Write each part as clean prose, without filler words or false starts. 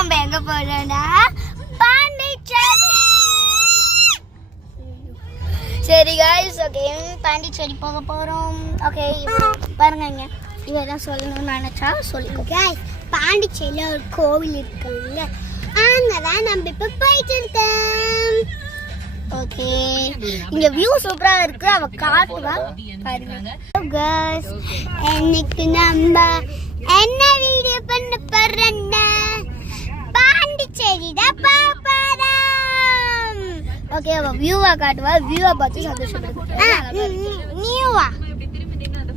நம்ம எங்க போறோம்னா பாண்டிச்சேரி. சரி गाइस, ஓகே பாண்டிச்சேரி போக போறோம். ஓகே பாருங்க, இங்க இதெல்லாம் சொல்லணும்னு நினைச்சா சொல்லிக்கோ. गाइस, பாண்டிச்சேரியில ஒரு கோவில் இருக்குங்க, அங்கதான் நம்ம இப்ப போயிட்டு இருக்கோம். ஓகே, இங்க வியூ சூப்பரா இருக்கு, அவ காட்டுவா பாருங்க. गाइस, இன்னைக்கு நம்ம என்ன வீடியோ பண்ண போறோம்னா பாண்டிச்சேரி தான் பாப்போம். ஓகே, அவ வியூவா காட்டுவா, வியூவா பார்த்து சந்தோஷப்படுங்க. நியூவா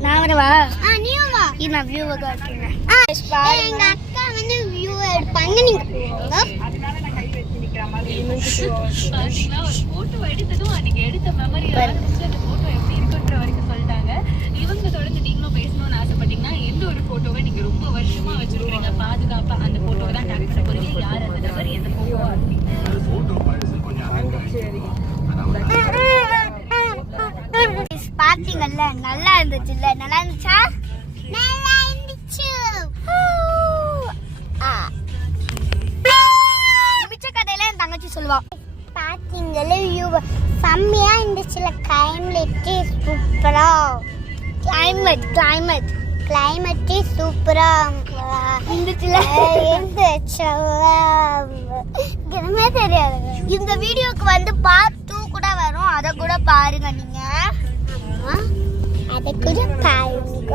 நான் வரவா? நியூவா நான் வியூவா காட்டுறேன். எங்க அக்கா வந்து வியூ எடுப்பாங்க, நீங்க போங்க. போட்டோ எடுத்ததும் அன்னைக்கு எடுத்த மெமரி அந்த போட்டோ எப்படி இருக்குன்ற வரைக்கும் சொல்லிட்டாங்க. இவங்க தொடர்ந்து நீங்களும் பேசணும்னு ஆசைப்பட்டீங்கன்னா எந்த ஒரு போட்டோவை நீங்க ரொம்ப வருஷமா வச்சிருக்கீங்க பாதுகாப்பா, அந்த போட்டோவை தான் டேக் பண்ண போறீங்க. யார் அந்த நபர், எந்த போட்டோ பாத்தீங்கல்ல, நல்லா இருந்துச்சுல்ல? நல்லா இருந்துச்சா? நல்லா இருந்துச்சு. மிச்ச கதையில என் தங்கச்சி சொல்லுவா. பாத்தீங்களா வியூ செம்மையா இருந்துச்சுல, கிளைமேட் சூப்பரா, கிளைமேட் சூப்பரா இருந்துச்சுல? எதுவுமே தெரியாது. இந்த வீடியோக்கு வந்து பார்ட் 2 கூட வரும், அத கூட பாருங்க நீங்க. அதை கூட பாருங்க.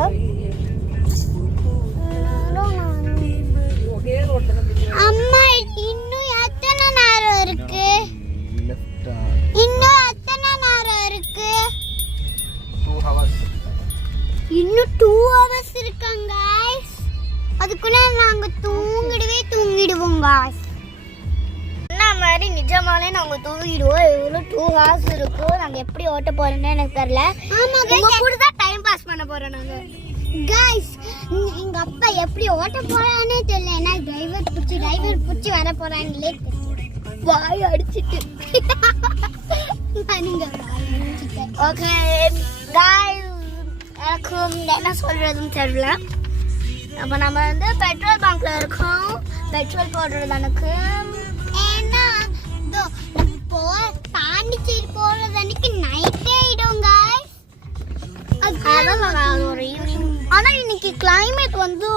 அம்மா, இன்னும் எத்தனை நேரம் இருக்கு? இன்னும் 2 hours இருக்காங்க guys. அதுக்குள்ள நாங்க தூங்கிடுவோம் guys. என்ன மாதிரி நிஜமாலே நாங்க தூங்கிடுவோம். எவ்வளவு 2 hours இருக்கும். நாங்க எப்படி ஓட்ட போறோம்னு எனக்கு தெரியல. ஆமா உங்க கூட தான் டைம் பாஸ் பண்ண போறோம் நாங்க. guys, எங்க அப்பா எப்படி ஓட்ட போறானே தெரியல. ஏன்னா டிரைவர் புடிச்சு வர போறாங்களே. வாய் அடிச்சிட்டு. ஓகே गाइस, எனக்கு என்ன சொல்றதுன்னு தெரியல. அப்ப நம்ம வந்து பெட்ரோல் பங்க்ல இருக்கோம், பெட்ரோல் போடுறது எனக்கு. ஏன்னா இப்போ பாண்டிச்சேரி போறது அன்னைக்கு நைட்டே ஆயிடும் guys. அதான் ஒரு ஈவினிங். ஆனா இன்னைக்கு கிளைமேட் வந்து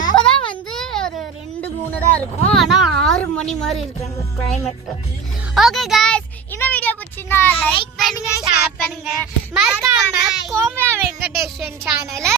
இப்பதான் வந்து ஒரு 2-3 தான் இருக்கும். ஆனா 6 மணி மாதிரி இருக்கு அந்த கிளைமேட். ஓகே गाइस, இந்த வீடியோ பிடிச்சிருந்தா லைக் பண்ணுங்க, ஷேர் பண்ணுங்க. மறக்காம கோமலா வெங்கடேஷன் சேனலை